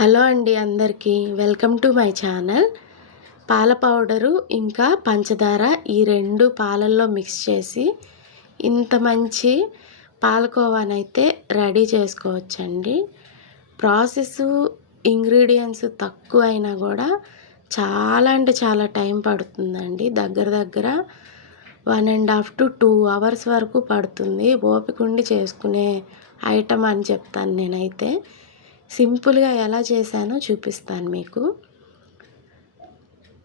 Hello అండి అందరికీ welcome to my channel. పాల పౌడరు ఇంకా పంచదార ఈ రెండు పాలల్లో మిక్స్ చేసి ఇంత మంచి పాలకోవానైతే రెడీ చేసుకోవచ్చండి. ప్రాసెస్ ఇంగ్రీడియంట్స్ తక్కువ అయినా కూడా చాలా అంటే చాలా టైం పడుతుందండి. దగ్గర 1.5 to 2 hours వరకు పడుతుంది. ఓపిక ఉండి చేసుకునే ఐటమ్ అని చెప్తాను నేనైతే. సింపుల్గా ఎలా చేశానో చూపిస్తాను మీకు.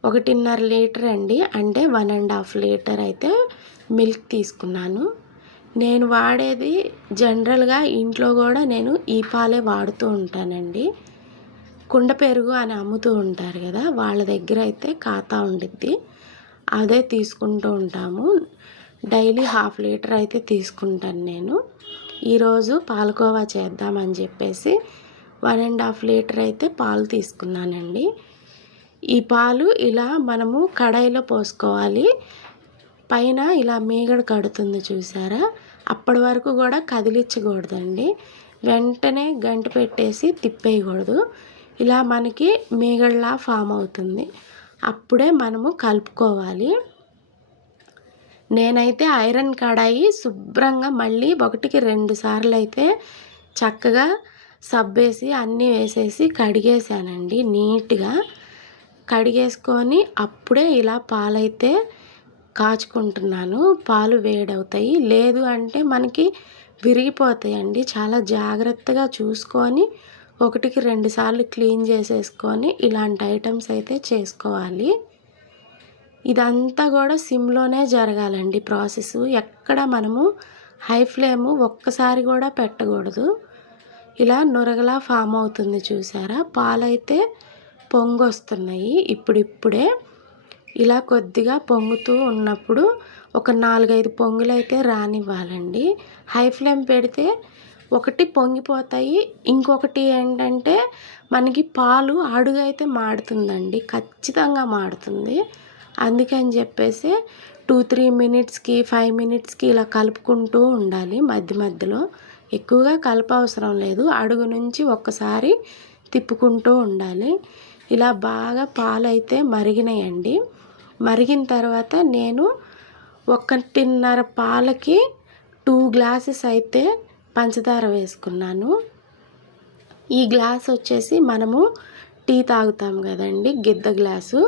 1.5 లీటర్ అండి, అంటే 1.5 లీటర్ అయితే మిల్క్ తీసుకున్నాను. నేను వాడేది జనరల్గా ఇంట్లో కూడా నేను ఈ పాలే వాడుతూ ఉంటానండి. కుండ పెరుగు అని అమ్ముతూ ఉంటారు కదా, వాళ్ళ దగ్గర అయితే ఖాతా ఉండిద్ది, అదే తీసుకుంటూ ఉంటాము. డైలీ 1/2 లీటర్ అయితే తీసుకుంటాను నేను. ఈరోజు పాలకోవా చేద్దామని చెప్పేసి 1.5 లీటర్ అయితే పాలు తీసుకున్నానండి. ఈ పాలు ఇలా మనము కడాయిలో పోసుకోవాలి. పైన ఇలా మీగడ కడుతుంది చూసారా, అప్పటి వరకు కూడా కదిలించకూడదండి. వెంటనే గంట పెట్టేసి తిప్పేయకూడదు. ఇలా మనకి మీగడలా ఫామ్ అవుతుంది, అప్పుడే మనము కలుపుకోవాలి. నేనైతే ఐరన్ కడాయి శుభ్రంగా మళ్ళీ 1కి 2 సార్లు అయితే చక్కగా సబ్బేసి అన్నీ వేసేసి కడిగేసానండి. నీట్గా కడిగేసుకొని అప్పుడే ఇలా పాలైతే కాచుకుంటున్నాను. పాలు వేడవుతాయి, లేదు అంటే మనకి విరిగిపోతాయండి. చాలా జాగ్రత్తగా చూసుకొని 1కి 2 సార్లు క్లీన్ చేసేసుకొని ఇలాంటి ఐటమ్స్ అయితే చేసుకోవాలి. ఇదంతా కూడా సిమ్లోనే జరగాలండి ప్రాసెస్. ఎక్కడ మనము హై ఫ్లేము ఒక్కసారి కూడా పెట్టకూడదు. ఇలా నురగలా ఫామ్ అవుతుంది చూసారా, పాలైతే పొంగొస్తున్నాయి ఇప్పుడిప్పుడే. ఇలా కొద్దిగా పొంగుతూ ఉన్నప్పుడు ఒక 4-5 పొంగులైతే రానివ్వాలండి. హై ఫ్లేమ్ పెడితే ఒకటి పొంగిపోతాయి, ఇంకొకటి ఏంటంటే మనకి పాలు అడుగైతే మాడుతుందండి, ఖచ్చితంగా మాడుతుంది. అందుకని చెప్పేసి 2-3 మినిట్స్కి 5 మినిట్స్కి ఇలా కలుపుకుంటూ ఉండాలి మధ్య మధ్యలో. ఎక్కువగా కలపవసరం లేదు, అడుగు నుంచి ఒక్కసారి తిప్పుకుంటూ ఉండాలి. ఇలా బాగా పాలైతే మరిగినాయండి. మరిగిన తర్వాత నేను 1.5 పాలకి 2 గ్లాసెస్ అయితే పంచదార వేసుకున్నాను. ఈ గ్లాస్ వచ్చేసి మనము టీ తాగుతాం కదండి, గిద్ద గ్లాసు,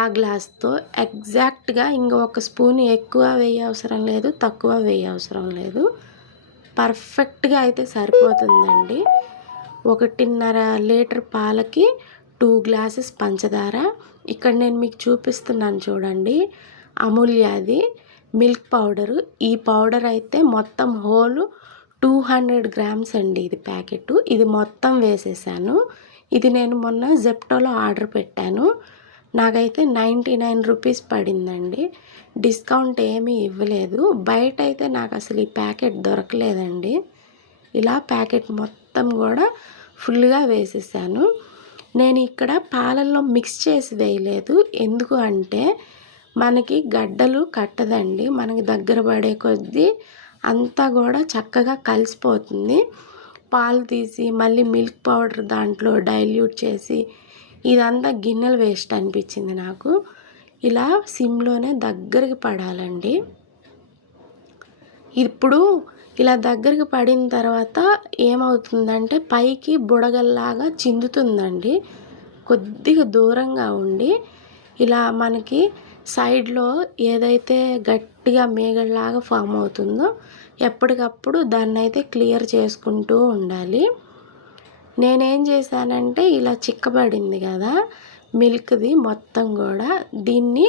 ఆ గ్లాస్తో ఎగ్జాక్ట్గా ఇంకొక స్పూన్ ఎక్కువ వేయవసరం లేదు, తక్కువ వేయవసరం లేదు, పర్ఫెక్ట్గా అయితే సరిపోతుందండి. 1.5 లీటర్ పాలకి 2 గ్లాసెస్ పంచదార. ఇక్కడ నేను మీకు చూపిస్తున్నాను చూడండి, అమూల్యాది మిల్క్ పౌడరు. ఈ పౌడర్ అయితే మొత్తం హోల్ 200 గ్రామ్స్ అండి ఇది ప్యాకెట్. ఇది మొత్తం వేసేసాను. ఇది నేను మొన్న జెప్టోలో ఆర్డర్ పెట్టాను, నాకైతే 99 రూపీస్ పడిందండి. డిస్కౌంట్ ఏమీ ఇవ్వలేదు. బయట అయితే నాకు అసలు ఈ ప్యాకెట్ దొరకలేదండి. ఇలా ప్యాకెట్ మొత్తం కూడా ఫుల్గా వేసేసాను. నేను ఇక్కడ పాలల్లో మిక్స్ చేసి వేయలేదు, ఎందుకు అంటే మనకి గడ్డలు కట్టదండి. మనకి దగ్గర పడే కొద్దీ అంతా కూడా చక్కగా కలిసిపోతుంది. పాలు తీసి మళ్ళీ మిల్క్ పౌడర్ దాంట్లో డైల్యూట్ చేసి ఇదంతా గిన్నెలు వేస్ట్ అనిపించింది నాకు. ఇలా సిమ్లోనే దగ్గరికి పడాలండి. ఇప్పుడు ఇలా దగ్గరికి పడిన తర్వాత ఏమవుతుందంటే పైకి బుడగల్లాగా చిందుతుందండి. కొద్దిగా దూరంగా ఉండి ఇలా మనకి సైడ్లో ఏదైతే గట్టిగా మేగడలాగా ఫామ్ అవుతుందో ఎప్పటికప్పుడు దాన్ని అయితే క్లియర్ చేసుకుంటూ ఉండాలి. నేనేం చేశానంటే ఇలా చిక్కబడింది కదా మిల్క్ది మొత్తం కూడా, దీన్ని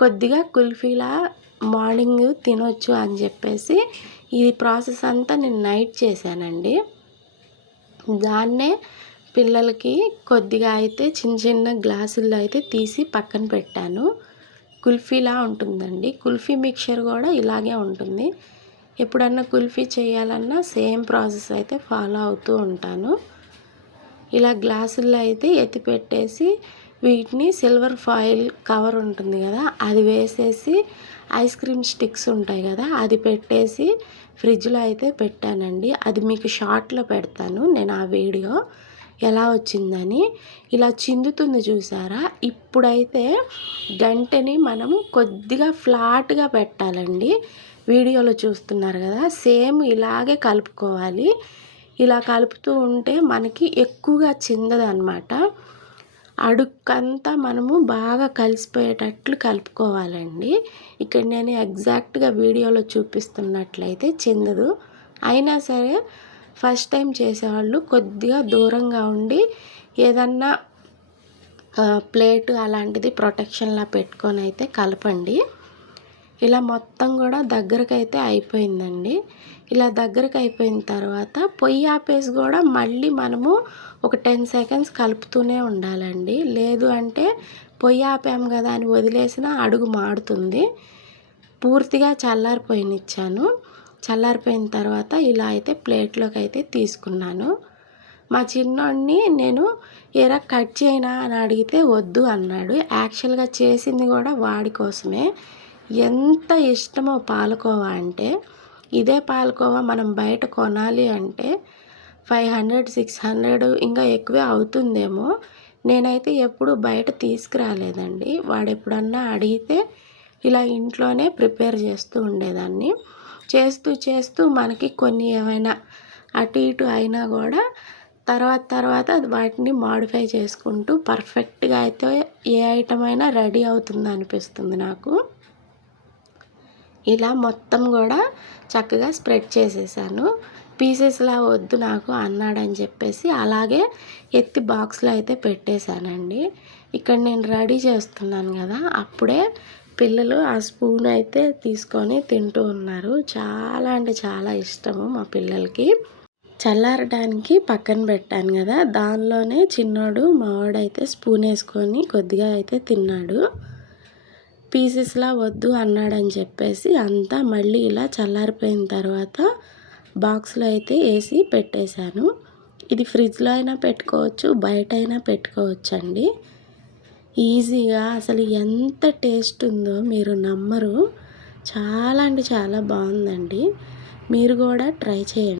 కొద్దిగా కుల్ఫీలా మార్నింగ్ తినొచ్చు అని చెప్పేసి ఈ ప్రాసెస్ అంతా నేను నైట్ చేశానండి. దాన్నే పిల్లలకి కొద్దిగా అయితే చిన్న గ్లాసుల్లో అయితే తీసి పక్కన పెట్టాను. కుల్ఫీలా ఉంటుందండి. కుల్ఫీ మిక్చర్ కూడా ఇలాగే ఉంటుంది. ఎప్పుడన్నా కుల్ఫీ చేయాలన్నా సేమ్ ప్రాసెస్ అయితే ఫాలో అవుతూ ఉంటాను. ఇలా గ్లాసుల్లో అయితే ఎత్తి పెట్టేసి వీటిని సిల్వర్ ఫాయిల్ కవర్ ఉంటుంది కదా, అది వేసేసి ఐస్ క్రీమ్ స్టిక్స్ ఉంటాయి కదా, అది పెట్టేసి ఫ్రిడ్జ్లో అయితే పెట్టానండి. అది మీకు షార్ట్లో పెడతాను నేను ఆ వీడియో. ఎలా వచ్చిందని. ఇలా చిందుతుంది చూసారా? ఇప్పుడైతే గంటెని మనం కొద్దిగా ఫ్లాట్‌గా పెట్టాలండి. వీడియోలో చూస్తున్నారు కదా! సేమ్ ఇలాగే కలుపుకోవాలి. ఇలా కలుపుతూ ఉంటే మనకి ఎక్కువగా చిందదనమాట. అడుక్కంతా మనము బాగా కలిసిపోయేటట్లు కలుపుకోవాలండి. ఇక్కడ నేను ఎగ్జాక్ట్‌గా వీడియోలో చూపిస్తున్నట్లయితే చిందదు. అయినా సరే ఫస్ట్ టైం చేసేవాళ్ళు కొద్దిగా దూరంగా ఉండి ఏదన్నా ప్లేట్ అలాంటిది ప్రొటెక్షన్‌లా పెట్టుకొని అయితే కలపండి. ఇలా మొత్తం కూడా దగ్గరకైతే అయిపోయిందండి. ఇలా దగ్గరకు అయిపోయిన తర్వాత పొయ్యి ఆపేసి కూడా మళ్ళీ మనము ఒక 10 సెకండ్స్ కలుపుతూనే ఉండాలండి. లేదు అంటే పొయ్యి ఆపాము కదా అని వదిలేసినా అడుగు మాడుతుంది. పూర్తిగా చల్లారిపోయినిచ్చాను. చల్లారిపోయిన తర్వాత ఇలా అయితే ప్లేట్లోకి అయితే తీసుకున్నాను. మా చిన్నోడిని నేను ఏరా కట్ చేయనా అని అడిగితే వద్దు అన్నాడు. యాక్చువల్గా చేసింది కూడా వాడి కోసమే. ఎంత ఇష్టమో పాలకోవా అంటే, ఇదే పాలకోవా మనం బయట కొనాలి అంటే 500, 600 ఇంకా ఎక్కువే అవుతుందేమో. నేనైతే ఎప్పుడు బయట తీసుకురాలేదండి. వాడు ఎప్పుడన్నా అడిగితే ఇలా ఇంట్లోనే ప్రిపేర్ చేస్తూ ఉండేదాన్ని. చేస్తూ మనకి కొన్ని ఏమైనా అటు ఇటు అయినా కూడా తర్వాత వాటిని మోడిఫై చేసుకుంటూ పర్ఫెక్ట్‌గా అయితే ఏ ఐటెమ్ అయినా రెడీ అవుతుంది అనిపిస్తుంది నాకు. ఇలా మొత్తం కూడా చక్కగా స్ప్రెడ్ చేసేసాను. పీసెస్‌లా వద్దు నాకు అన్నాడని చెప్పేసి అలాగే ఎత్తి బాక్స్‌లో అయితే పెట్టేశానండి. ఇక్కడ నేను రెడీ చేస్తున్నాను కదా! అప్పుడే పిల్లలు ఆ స్పూన్ అయితే తీసుకొని తింటూ ఉన్నారు. చాలా అంటే చాలా ఇష్టము మా పిల్లలకి. చల్లారడానికి పక్కన పెట్టాను కదా! దానిలోనే చిన్నోడు మావాడైతే స్పూన్ వేసుకొని కొద్దిగా అయితే తిన్నాడు. పీసెస్‌లా వద్దు అన్నాడని చెప్పేసి అంతా మళ్ళీ ఇలా చల్లారిపోయిన తర్వాత బాక్స్‌లో అయితే వేసి పెట్టేశాను. ఇది ఫ్రిడ్జ్‌లో అయినా పెట్టుకోవచ్చు, బయటైనా పెట్టుకోవచ్చండి. ఈజీగా అసలు ఎంత టేస్ట్ ఉందో మీరు నమ్మరు. చాలా అంటే చాలా బాగుందండి. మీరు కూడా ట్రై చేయండి.